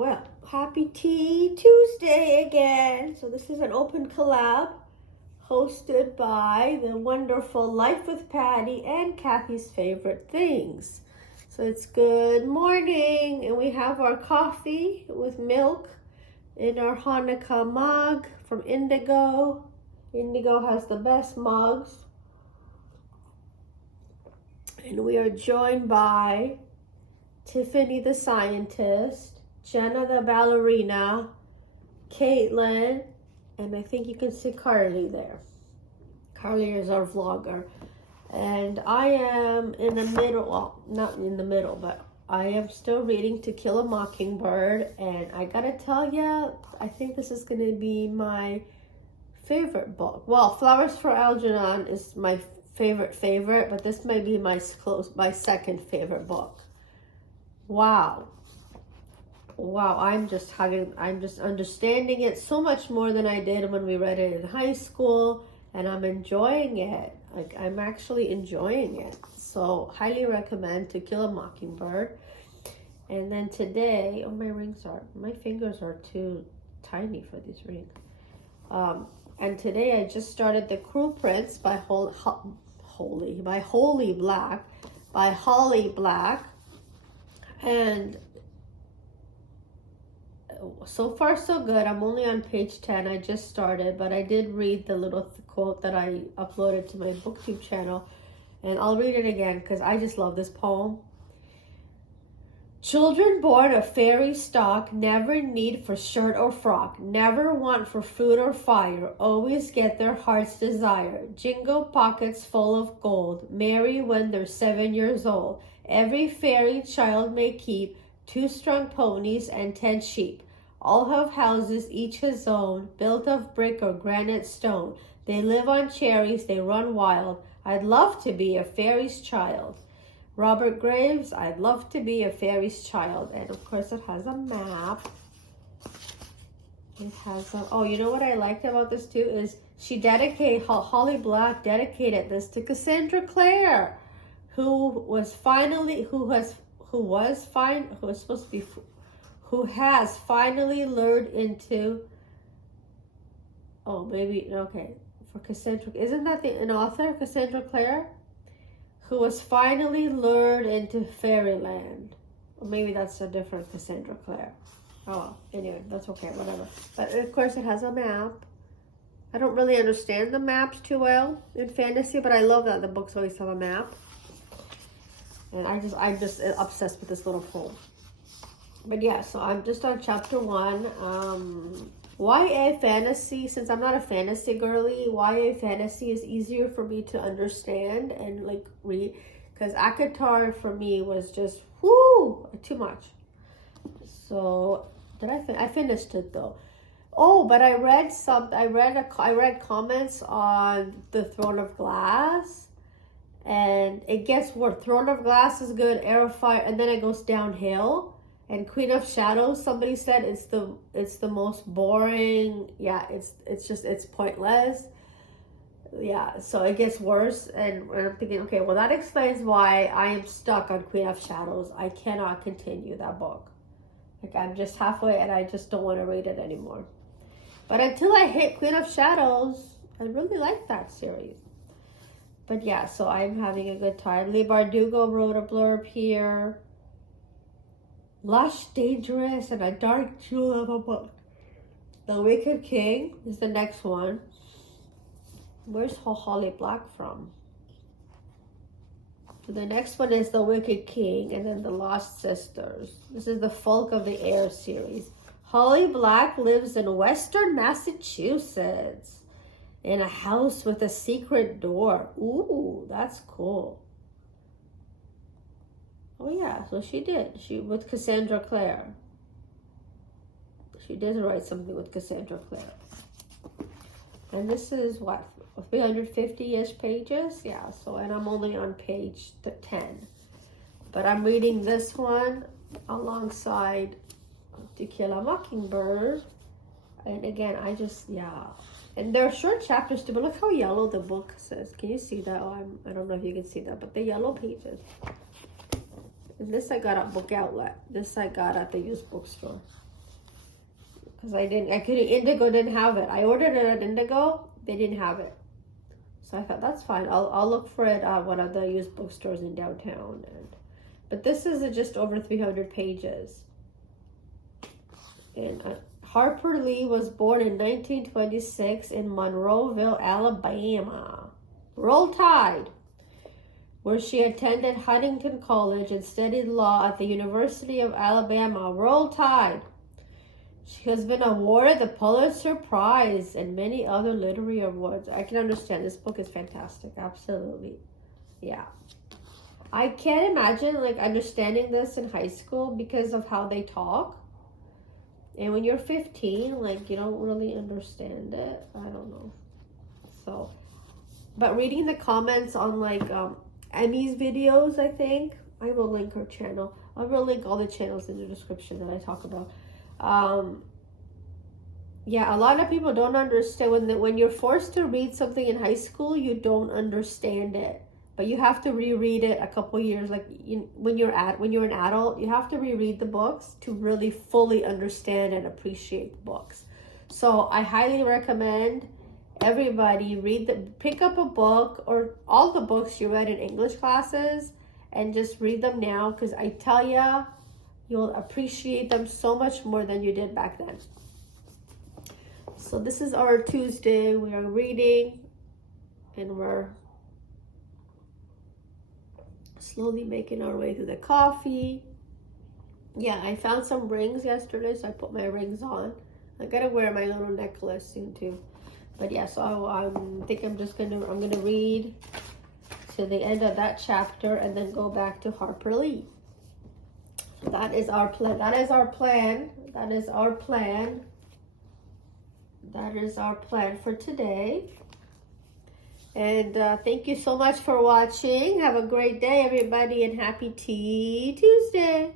Well, happy Tea Tuesday again. So this is an open collab hosted by the wonderful Life with Patty and Kathy's Favorite Things. So it's good morning, and we have our coffee with milk in our Hanukkah mug from Indigo. Indigo has the best mugs. And we are joined by Tiffany the scientist, Jenna the ballerina, Caitlin, and I think you can see Carly there. Carly is our vlogger. And I am in the middle, well, not in the middle, but I am still reading To Kill a Mockingbird. And I gotta tell ya, I think this is gonna be my favorite book. Well, Flowers for Algernon is my favorite, but this may be my second favorite book. Wow, I'm just understanding it so much more than I did when we read it in high school, and I'm enjoying it. Like, I'm actually enjoying it. So highly recommend To Kill a Mockingbird. And then today, my fingers are too tiny for these rings. And today I just started The Cruel Prince by Holly Black. And so far so good. I'm only on page 10. I just started, but I did read the little quote that I uploaded to my booktube channel, and I'll read it again because I just love this poem. Children born of fairy stock never need for shirt or frock, never want for food or fire, always get their heart's desire. Jingle pockets full of gold, merry when they're 7 years old. Every fairy child may keep 2 strong ponies and 10 sheep. All have houses, each his own, built of brick or granite stone. They live on cherries, they run wild. I'd love to be a fairy's child. Robert Graves, I'd love to be a fairy's child. And of course it has a map. It has a, oh, you know what I liked about this too is Holly Black dedicated this to Cassandra Clare, who has finally lured into, for Cassandra, isn't that an author, Cassandra Clare? Who was finally lured into fairyland. Or maybe that's a different Cassandra Clare. Oh, anyway, that's okay, whatever. But of course it has a map. I don't really understand the maps too well in fantasy, but I love that the books always have a map. And I'm just obsessed with this little poem. But yeah, so I'm just on chapter 1. YA fantasy, since I'm not a fantasy girly, YA fantasy is easier for me to understand and like read, because ACOTAR for me was just too much. So I finished it though. Oh, but I read comments on the Throne of Glass, and it gets worse. Throne of Glass is good, Heir of Fire, and then it goes downhill. And Queen of Shadows, somebody said it's the most boring. Yeah, it's pointless. Yeah, so it gets worse, and I'm thinking, okay, well that explains why I am stuck on Queen of Shadows. I cannot continue that book. Like, I'm just halfway, and I just don't want to read it anymore. But until I hit Queen of Shadows, I really like that series. But yeah, so I'm having a good time. Leigh Bardugo wrote a blurb here. Lush, dangerous, and a dark jewel of a book. The Wicked King is the next one. Where's Holly Black from? So the next one is The Wicked King, and then The Lost Sisters. This is the Folk of the Air series. Holly Black lives in Western Massachusetts in a house with a secret door. Ooh, that's cool. Oh yeah, so she with Cassandra Clare. She did write something with Cassandra Clare. And this is what, 350-ish pages? Yeah, so, and I'm only on page 10. But I'm reading this one alongside To Kill a Mockingbird. And again, and they're short chapters too, but look how yellow the book says. Can you see that? Oh, I don't know if you can see that, but the yellow pages. And this I got at Book Outlet. This I got at the used bookstore. because Indigo didn't have it. I ordered it at Indigo, they didn't have it. So I thought, that's fine. I'll look for it at one of the used bookstores in downtown. But this is just over 300 pages. And Harper Lee was born in 1926 in Monroeville, Alabama. Roll Tide, where she attended Huntington College and studied law at the University of Alabama. Roll Tide. She has been awarded the Pulitzer Prize and many other literary awards. I can understand. This book is fantastic. Absolutely. Yeah. I can't imagine understanding this in high school because of how they talk. And when you're 15, you don't really understand it. I don't know. So, but reading the comments on Emmy's videos, I think, I will link her channel. I will link all the channels in the description that I talk about. Yeah, a lot of people don't understand when you're forced to read something in high school, you don't understand it. But you have to reread it a couple years, when you're an adult, you have to reread the books to really fully understand and appreciate the books. So I highly recommend everybody pick up a book or all the books you read in English classes and just read them now, because I tell you, you'll appreciate them so much more than you did back then. So this is our Tuesday. We are reading and we're slowly making our way through the coffee. Yeah, I found some rings yesterday, so I put my rings on. I gotta wear my little necklace soon too. But yeah, so I think I'm gonna read to the end of that chapter and then go back to Harper Lee. That is our plan. That is our plan. That is our plan. That is our plan for today. And thank you so much for watching. Have a great day, everybody, and happy Tea Tuesday.